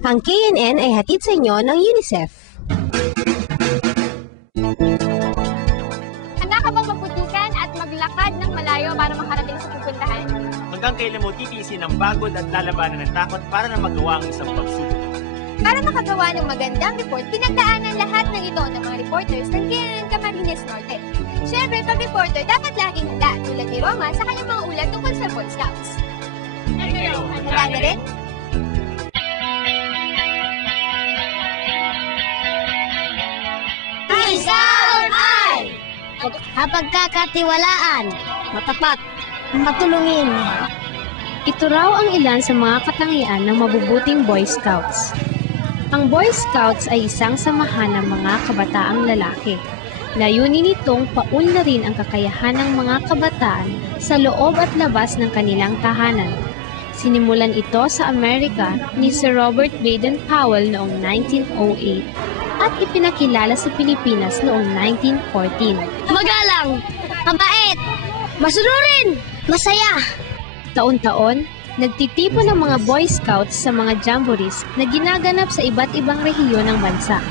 Ang KNN ay hatid sa inyo ng UNICEF. Handa ka bang magputikan at maglakad ng malayo para makarating sa pupuntahan? Hanggang kailan mo titiisin ang pagod at lalabanan ng takot para na magawa ang isang pagsubok? Para makagawa ng magandang report, pinagdaanan lahat ng ito ng mga reporters ng KNN Camarines Norte. Siyempre, pag reporter, dapat laging handa tulad ni Roma sa kanyang mga ulat tungkol sa Boy Scouts. Handa na rin? Scout ay mapagkakatiwalaan, matapat, matulungin. Ito raw ang ilan sa mga katangian ng mabubuting Boy Scouts. Ang Boy Scouts ay isang samahan ng mga kabataang lalaki. Layunin nitong paunlarin ang kakayahan ng mga kabataan sa loob at labas ng kanilang tahanan. Sinimulan ito sa Amerika ni Sir Robert Baden-Powell noong 1908 at ipinakilala sa Pilipinas noong 1914. Magalang, mabait, masunurin, masaya. Taon-taon, nagtitipon ng mga Boy Scouts sa mga jamborees na ginaganap sa iba't ibang rehiyon ng bansa.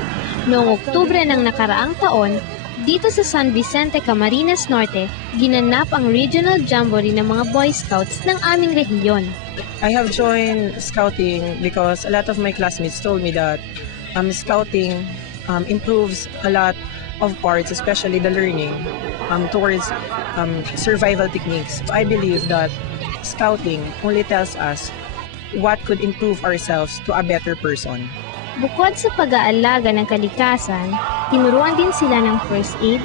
Noong Oktubre ng nakaraang taon, dito sa San Vicente, Camarines Norte, ginanap ang Regional Jamboree ng mga Boy Scouts ng aming rehiyon. I have joined scouting because a lot of my classmates told me that scouting improves a lot of parts, especially the learning towards survival techniques. I believe that scouting only tells us what could improve ourselves to a better person. Bukod sa pag-aalaga ng kalikasan, tinuruan din sila ng first aid,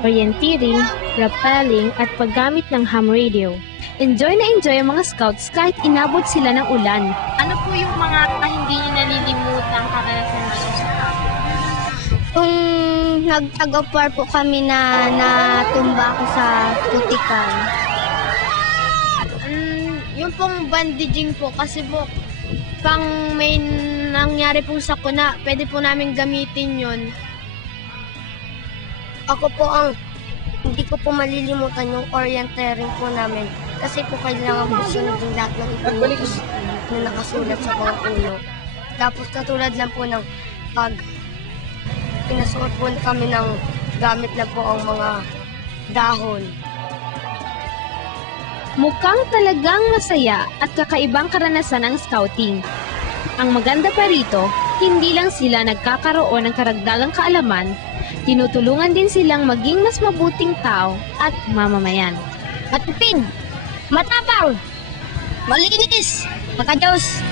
orienteering, rappelling at paggamit ng ham radio. Enjoy na enjoy ang mga scouts kahit inabot sila ng ulan. Ano po yung mga hindi nyo nalilimutang karanasan nyo sa scout? Kung nag-tag-of-war po kami na natumba ako sa putikan. Yung pong bandaging po kasi po pang may nangyari pong sakuna, pwede po namin gamitin yun. Ako po hindi ko po malilimutan yung orienteering po namin. Kasi po kailangan po sunodin lahat ng ito na nakasulat sa mga ulo. Tapos katulad lang po ng pag pinasuot po kami ng gamit na po ang mga dahon. Mukhang talagang masaya at kakaibang karanasan ang scouting. Ang maganda pa rito, hindi lang sila nagkakaroon ng karagdagang kaalaman, tinutulungan din silang maging mas mabuting tao at mamamayan. Matipid, matapang, malinis, makadiyos,